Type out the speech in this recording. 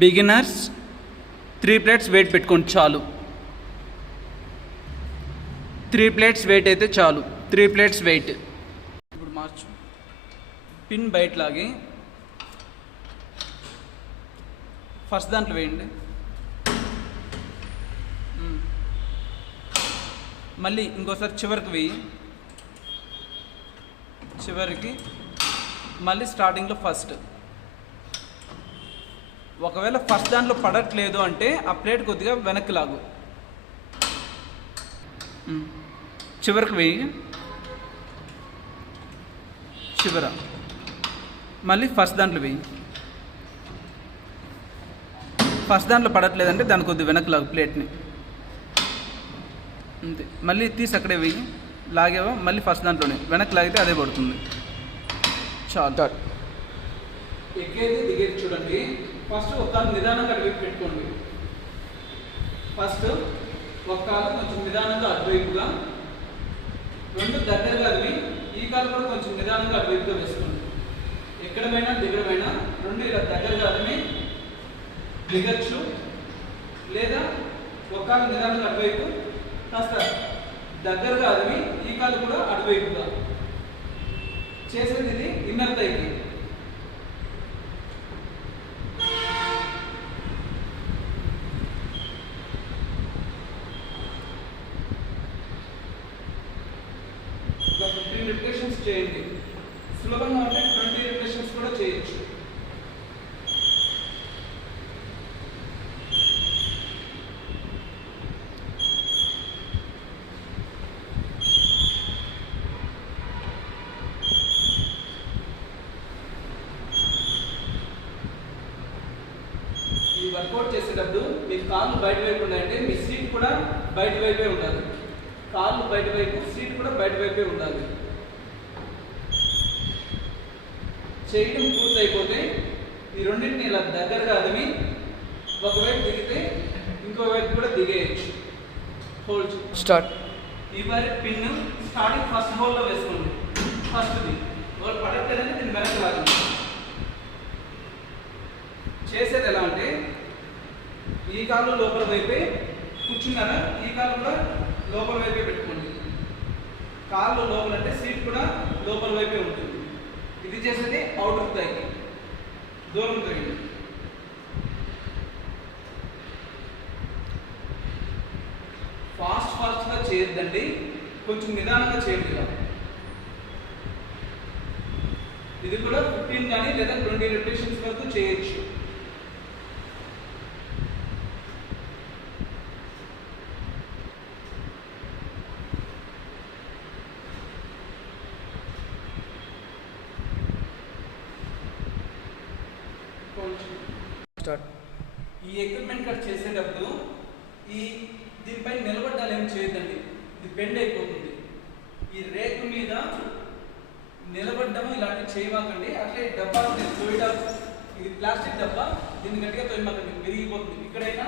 Beginners 3 plates wait పెట్టుకోండి చాలు. 3 plates wait అయితే చాలు. 3 ప్లేట్స్ వెయిట్. ఇప్పుడు మార్చు. పిన్ బయట లాగి ఫస్ట్ దాంట్లో వేయండి. మళ్ళీ ఇంకోసారి చివరికి వేయి. చివరికి మళ్ళీ స్టార్టింగ్లో ఫస్ట్. ఒకవేళ ఫస్ట్ దాంట్లో పడట్లేదు అంటే ఆ ప్లేట్ కొద్దిగా వెనక్కి లాగు. చివరికి వేయి. చివర మళ్ళీ ఫస్ట్ దాంట్లో వేయి. ఫస్ట్ దాంట్లో పడట్లేదంటే దాన్ని కొద్దిగా వెనక్కి లాగు ప్లేట్ని. అంతే. మళ్ళీ తీసి అక్కడే వేయి. లాగేవా మళ్ళీ ఫస్ట్ దాంట్లోనే వెనక్కి లాగితే అదే పడుతుంది. చాలు. ఎక్కేది దిగేది చూడండి. ఫస్ట్ ఒక కాలు నిదానంగా అటువైపు పెట్టుకోండి. ఫస్ట్ ఒక కాలు కొంచెం నిదానంగా అటువైపుగా, రెండు దగ్గరగా అవి. ఈ కాలు కూడా కొంచెం నిదానంగా అటువైపుగా వేసుకోండి. ఎక్కడమైనా దిగడమైనా రెండు ఇలా దగ్గరగా అవి దిగచ్చు, లేదా ఒక కాలు నిదానంగా అటువైపు కాస్త దగ్గరగా అవి. ఈ కాలు కూడా అటువైపుగా చేసేది. ఇది ఇన్నర్ థైకి. ఒక 15 రిపిటేషన్స్ చేయండి. సులభంగా ఉంటే 20 రిపిటేషన్స్ కూడా చేయొచ్చు. ఈ వర్కౌట్ చేసేటప్పుడు మీ కాళ్ళు బయట వైపు ఉన్నాయంటే మీ సీట్ కూడా బయట వైపే ఉండాలి. కాళ్ళు బయట వైపు, సీట్ కూడా బయట వైపే ఉండాలి. చేయడం పూర్తయిపోతే ఈ రెండింటిని ఇలా దగ్గరగా అదిమి ఒకవైపు దిగితే ఇంకో వైపు కూడా దిగేయచ్చు. Hold start. ఈ వారి పిన్ స్టార్టింగ్ ఫస్ట్ హోల్లో వేసుకోండి. ఫస్ట్ది వాళ్ళు పడట్లేదని దీన్ని వెనక్కి లాగండి. చేసేది ఎలా అంటే ఈ కాళ్ళు లోపల వైపే కూర్చున్నారా, ఈ కాళ్ళు కూడా లోపల వైపే పెట్టుకోండి. కాళ్ళు లోపల అంటే సీట్ కూడా లోపల వైపే ఉంటుంది. ఇది చేసేది అవుటర్ థైకి, దూరం తగ్గింది. ఫాస్ట్గా చేయొద్దండి, కొంచెం నిదానంగా చేయండి. ఇలా ఇది కూడా 15 కానీ లేదా 20 రిపిటేషన్స్ వరకు చేయొచ్చు. స్టార్ట్. ఈ ఎక్విప్మెంట్ కట్ చేసేటప్పుడు దీనిపై నిలబడ్డాలు ఏం చేయొద్దండి, ఇది బెండ్ అయిపోతుంది. ఈ రేకు మీద నిలబడ్డము ఇలాంటివి చేయమాకండి. అట్లే డబ్బా తోయడా, ఇది ప్లాస్టిక్ డబ్బా, దీన్ని గట్టిగా తోయమాకండి, విరిగిపోతుంది. ఇక్కడైనా